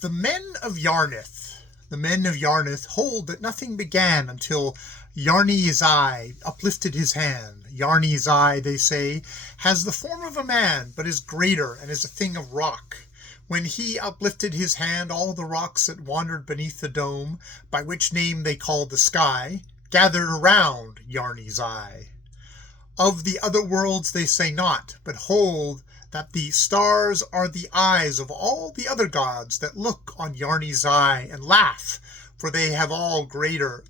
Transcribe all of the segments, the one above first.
The men of Yrnth. The men of Yrnth hold that nothing began until Yrnth uplifted his hand. Yrnth, they say, has the form of a man, but is greater and is a thing of rock. When he uplifted his hand, all the rocks that wandered beneath the dome, by which name they called the sky, gathered around Yrnth. Of the other worlds they say not, but hold that the stars are the eyes of all the other gods that look on Yrnth and laugh, for they are all greater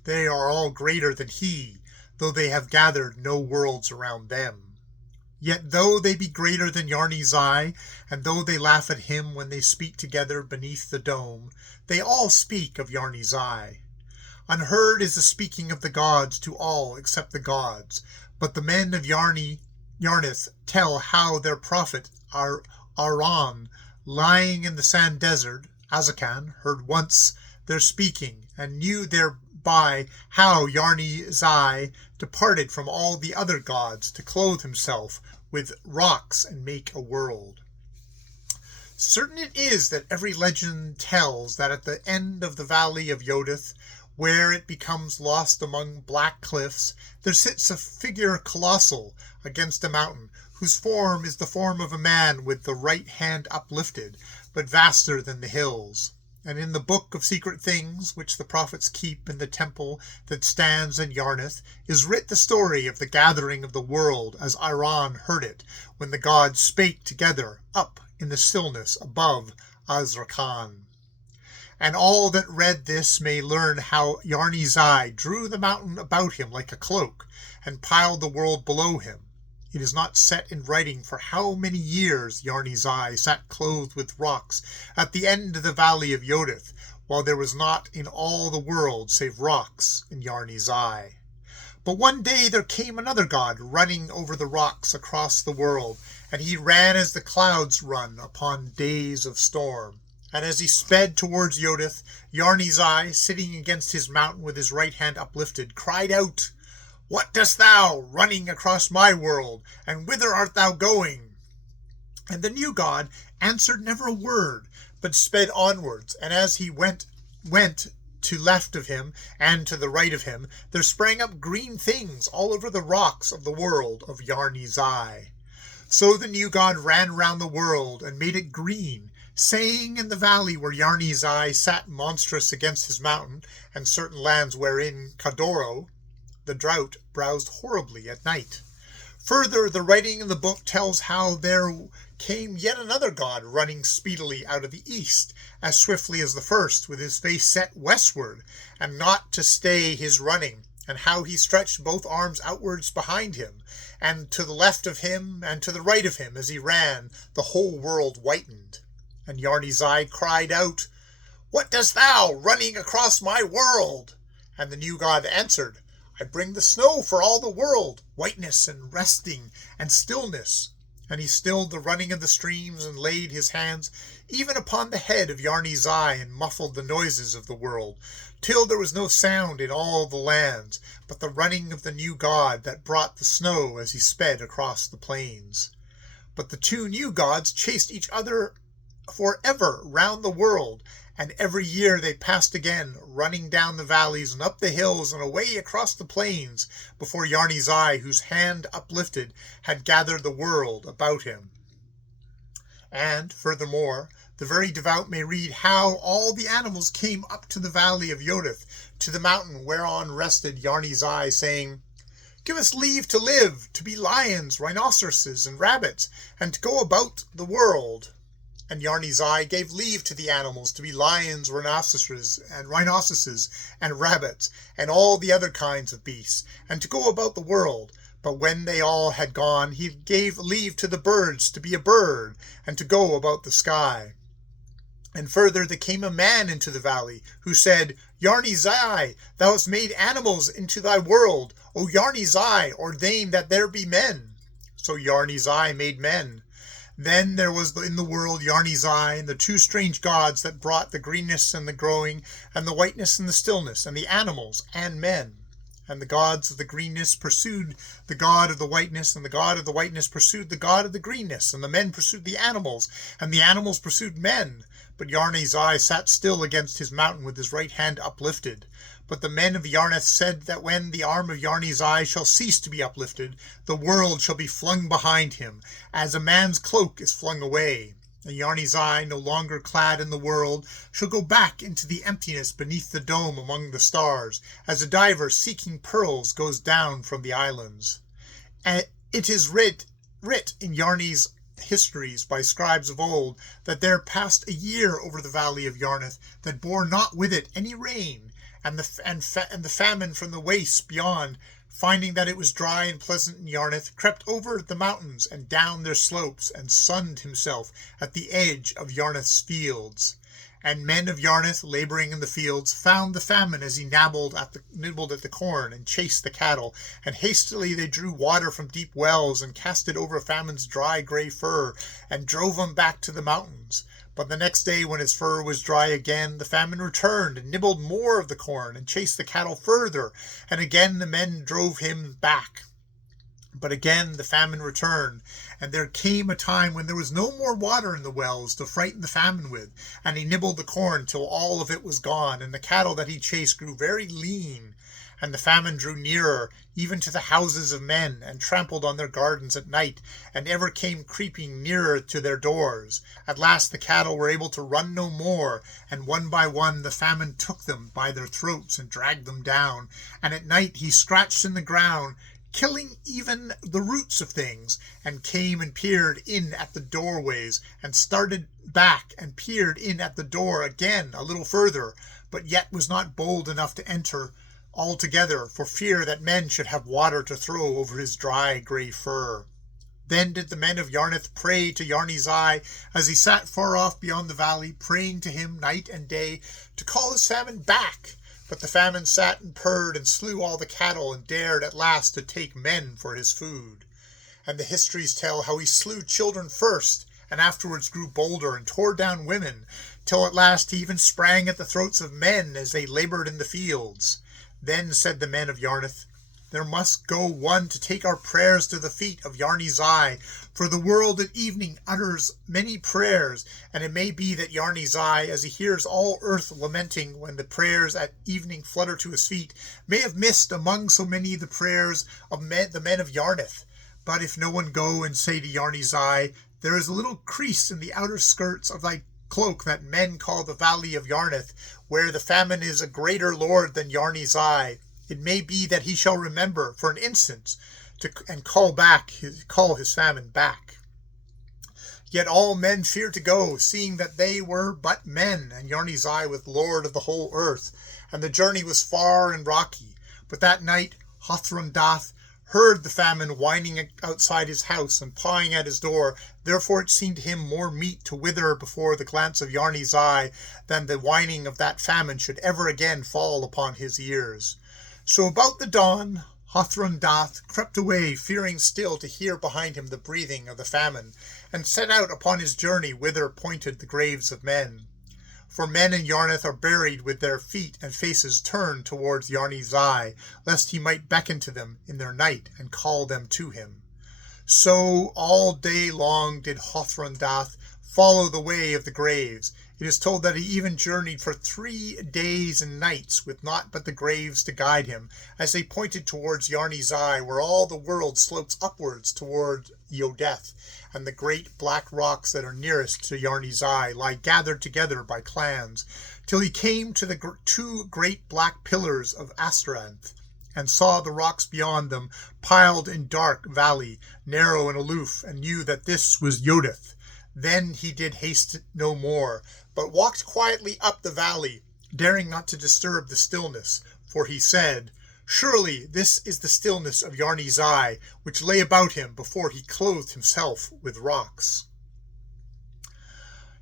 than he, though they have gathered no worlds around them. Yet though they be greater than Yrnth, and though they laugh at him when they speak together beneath the dome, they all speak of Yrnth. Unheard is the speaking of the gods to all except the gods, but the men of Yrnth tell how their prophet Yrnth, lying in the sand desert, Azakan, heard once their speaking, and knew thereby how Yrnth departed from all the other gods to clothe himself with rocks and make a world. Certain it is that every legend tells that at the end of the valley of Yrnth, where it becomes lost among black cliffs, there sits a figure colossal against a mountain, whose form is the form of a man with the right hand uplifted, but vaster than the hills. And in the book of secret things, which the prophets keep in the temple that stands in Yrnth, is writ the story of the gathering of the world as Yrnth heard it, when the gods spake together up in the stillness above Azrakhan. And all that read this may learn how Yrnth drew the mountain about him like a cloak, and piled the world below him. It is not set in writing for how many years Yrnth sat clothed with rocks at the end of the valley of Yrnth, while there was naught in all the world save rocks in Yrnth. But one day there came another god running over the rocks across the world, and he ran as the clouds run upon days of storm. And as he sped towards Yrnth, Yrnth, sitting against his mountain with his right hand uplifted, cried out, "What dost thou, running across my world, and whither art thou going?" And the new god answered never a word, but sped onwards, and as he went to left of him and to the right of him, there sprang up green things all over the rocks of the world of Yrnth. So the new god ran round the world and made it green, saying in the valley where Yrnth sat monstrous against his mountain, and certain lands wherein Kadoro, the drought, browsed horribly at night. Further, the writing in the book tells how there came yet another god running speedily out of the east, as swiftly as the first, with his face set westward, and not to stay his running, and how he stretched both arms outwards behind him, and to the left of him, and to the right of him, as he ran, the whole world whitened. And Yrnth cried out, "What dost thou, running across my world?" And the new god answered, "I bring the snow for all the world, whiteness and resting and stillness." And he stilled the running of the streams, and laid his hands even upon the head of Yrnth, and muffled the noises of the world, till there was no sound in all the lands, but the running of the new god that brought the snow as he sped across the plains. But the two new gods chased each other for ever round the world, and every year they passed again, running down the valleys and up the hills and away across the plains, before Yrnth, whose hand uplifted, had gathered the world about him. And, furthermore, the very devout may read how all the animals came up to the valley of Yrnth, to the mountain whereon rested Yrnth, saying, "Give us leave to live, to be lions, rhinoceroses, and rabbits, and to go about the world." And Yrnth gave leave to the animals to be lions, rhinoceroses, and rabbits, and all the other kinds of beasts, and to go about the world. But when they all had gone, he gave leave to the birds to be a bird, and to go about the sky. And further there came a man into the valley, who said, "Yrnth, thou hast made animals into thy world. O Yrnth, ordain that there be men." So Yrnth made men. Then there was in the world Yrnth and the two strange gods that brought the greenness and the growing, and the whiteness and the stillness, and the animals and men. And the gods of the greenness pursued the god of the whiteness, and the god of the whiteness pursued the god of the greenness, and the men pursued the animals, and the animals pursued men. But Yarni's eye sat still against his mountain with his right hand uplifted. But the men of Yrnth said that when the arm of Yarni's eye shall cease to be uplifted, the world shall be flung behind him, as a man's cloak is flung away. And Yarni's eye, no longer clad in the world, shall go back into the emptiness beneath the dome among the stars, as a diver seeking pearls goes down from the islands. And it is writ in Yarni's histories by scribes of old that there passed a year over the valley of Yrnth that bore not with it any rain, and the famine from the wastes beyond, finding that it was dry and pleasant in Yrnth, crept over the mountains and down their slopes, and sunned himself at the edge of Yrnth's fields. And men of Yrnth, laboring in the fields, found the famine as he nibbled at the corn and chased the cattle, and hastily they drew water from deep wells and cast it over famine's dry grey fur, and drove him back to the mountains. But the next day, when his fur was dry again, the famine returned and nibbled more of the corn and chased the cattle further, and again the men drove him back. But again the famine returned, and there came a time when there was no more water in the wells to frighten the famine with, and he nibbled the corn till all of it was gone, and the cattle that he chased grew very lean. And the famine drew nearer, even to the houses of men, and trampled on their gardens at night, and ever came creeping nearer to their doors. At last the cattle were able to run no more, and one by one the famine took them by their throats and dragged them down. And at night he scratched in the ground, killing even the roots of things, and came and peered in at the doorways, and started back and peered in at the door again a little further, but yet was not bold enough to enter altogether, for fear that men should have water to throw over his dry grey fur. Then did the men of Yrnth pray to Yarni's eye, as he sat far off beyond the valley, praying to him night and day to call his famine back. But the famine sat and purred and slew all the cattle, and dared at last to take men for his food. And the histories tell how he slew children first, and afterwards grew bolder and tore down women, till at last he even sprang at the throats of men as they laboured in the fields. Then said the men of Yrnth, there must go one to take our prayers to the feet of Yarni's eye, for the world at evening utters many prayers, and it may be that Yarni's eye, as he hears all earth lamenting when the prayers at evening flutter to his feet, may have missed among so many the prayers of the men of Yrnth. But if no one go and say to Yarni's eye, there is a little crease in the outer skirts of thy cloak that men call the valley of Yrnth, where the famine is a greater lord than Yarni's eye, it may be that he shall remember for an instant and call his famine back. Yet all men fear to go, seeing that they were but men, and Yarni's eye was lord of the whole earth, and the journey was far and rocky. But that night Yrnth heard the famine whining outside his house and pawing at his door. Therefore it seemed to him more meet to wither before the glance of Yarni's eye than the whining of that famine should ever again fall upon his ears. So about the dawn Yrnth crept away, fearing still to hear behind him the breathing of the famine, and set out upon his journey whither pointed the graves of men. For men in Yrnth are buried with their feet and faces turned towards Yarni's eye, lest he might beckon to them in their night and call them to him. So all day long did Yrnth follow the way of the graves. It is told that he even journeyed for 3 days and nights with naught but the graves to guide him, as they pointed towards Yarni's eye, where all the world slopes upwards toward Yrnth, and the great black rocks that are nearest to Yarni's eye lie gathered together by clans, till he came to the 2 great black pillars of Yrnth, and saw the rocks beyond them piled in dark valley, narrow and aloof, and knew that this was Yrnth. Then he did haste no more, but walked quietly up the valley, daring not to disturb the stillness, for he said, surely this is the stillness of Yarni's eye, which lay about him before he clothed himself with rocks.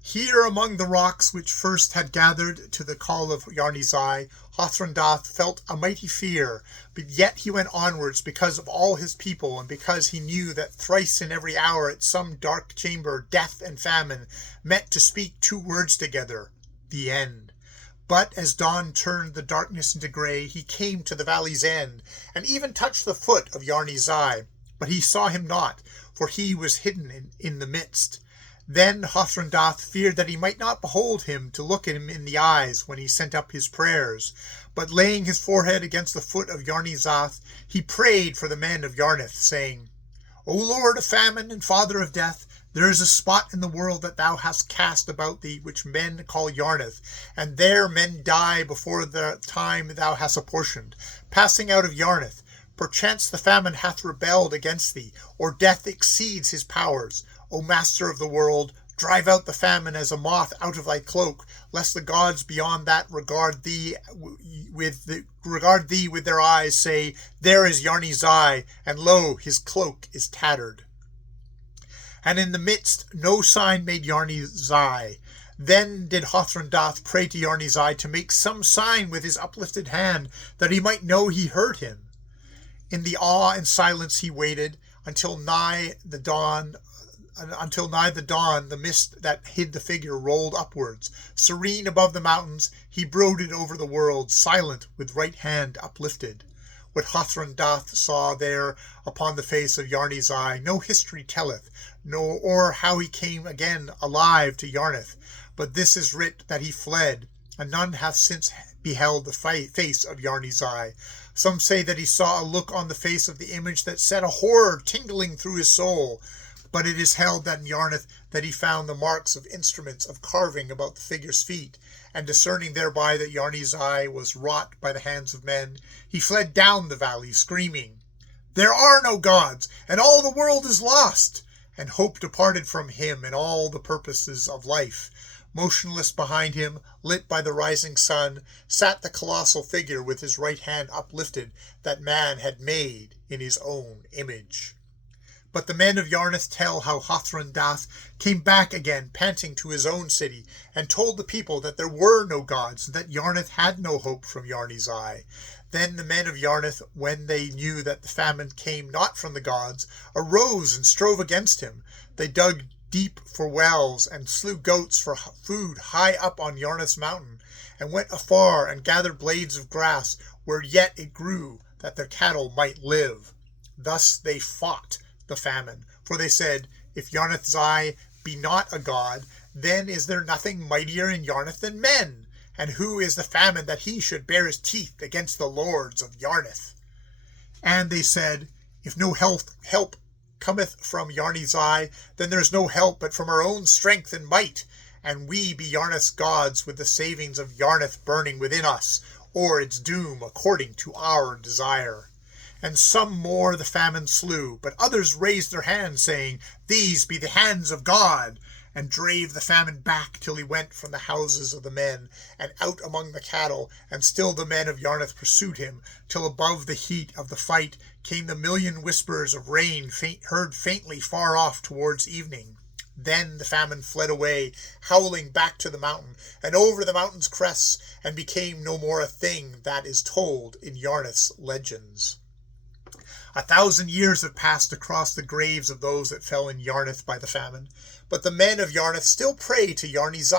Here among the rocks which first had gathered to the call of Yarni's eye, Yrnth felt a mighty fear, but yet he went onwards because of all his people, and because he knew that thrice in every hour at some dark chamber death and famine met to speak 2 words together, the end. But as dawn turned the darkness into grey, he came to the valley's end, and even touched the foot of Yarni's eye, but he saw him not, for he was hidden in the midst. Then Hothrundath feared that he might not behold him to look him in the eyes when he sent up his prayers, but laying his forehead against the foot of Yrnth, he prayed for the men of Yrnth, saying, O Lord of famine and Father of death, there is a spot in the world that thou hast cast about thee, which men call Yrnth, and there men die before the time thou hast apportioned. Passing out of Yrnth, perchance the famine hath rebelled against thee, or death exceeds his powers. O Master of the world, drive out the famine as a moth out of thy cloak, lest the gods beyond that regard thee with their eyes, say, There is Yrnth, and lo, his cloak is tattered. And in the midst no sign made Yrnth. Then did Hothrundath pray to Yrnth to make some sign with his uplifted hand, that he might know he heard him. In the awe and silence he waited, until nigh the dawn, the mist that hid the figure rolled upwards. Serene above the mountains, he brooded over the world, silent, with right hand uplifted. What Hothrundath saw there upon the face of Yrnth no history telleth, nor or how he came again alive to Yrnth. But this is writ, that he fled, and none hath since beheld the face of Yrnth. Some say that he saw a look on the face of the image that set a horror tingling through his soul. But it is held that in Yrnth that he found the marks of instruments of carving about the figure's feet, and discerning thereby that Yrnth was wrought by the hands of men, he fled down the valley, screaming, There are no gods, and all the world is lost! And hope departed from him and all the purposes of life. Motionless behind him, lit by the rising sun, sat the colossal figure with his right hand uplifted, that man had made in his own image. But the men of Yrnth tell how Hothrundath came back again, panting to his own city, and told the people that there were no gods, and that Yrnth had no hope from Yrnth. Then the men of Yrnth, when they knew that the famine came not from the gods, arose and strove against him. They dug deep for wells, and slew goats for food high up on Yrnth's mountain, and went afar and gathered blades of grass, where yet it grew, that their cattle might live. Thus they fought the famine, for they said, If Yrnth be not a god, then is there nothing mightier in Yrnth than men, and who is the famine that he should bare his teeth against the lords of Yrnth? And they said, If no help cometh from Yrnth, then there is no help but from our own strength and might, and we be Yrnth's gods, with the savings of Yrnth burning within us, or its doom according to our desire. And some more the famine slew, but others raised their hands, saying, These be the hands of God, and drave the famine back till he went from the houses of the men, and out among the cattle, and still the men of Yrnth pursued him, till above the heat of the fight came the million whispers of rain heard faintly far off towards evening. Then the famine fled away, howling back to the mountain, and over the mountain's crests, and became no more a thing that is told in Yrnth's legends. 1,000 years have passed across the graves of those that fell in Yrnth by the famine, but the men of Yrnth still pray to Yrnth,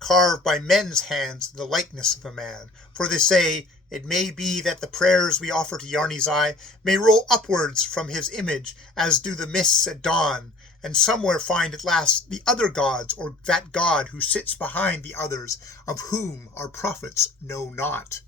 carved by men's hands in the likeness of a man. For they say, It may be that the prayers we offer to Yrnth may roll upwards from his image, as do the mists at dawn, and somewhere find at last the other gods, or that God who sits behind the others, of whom our prophets know not.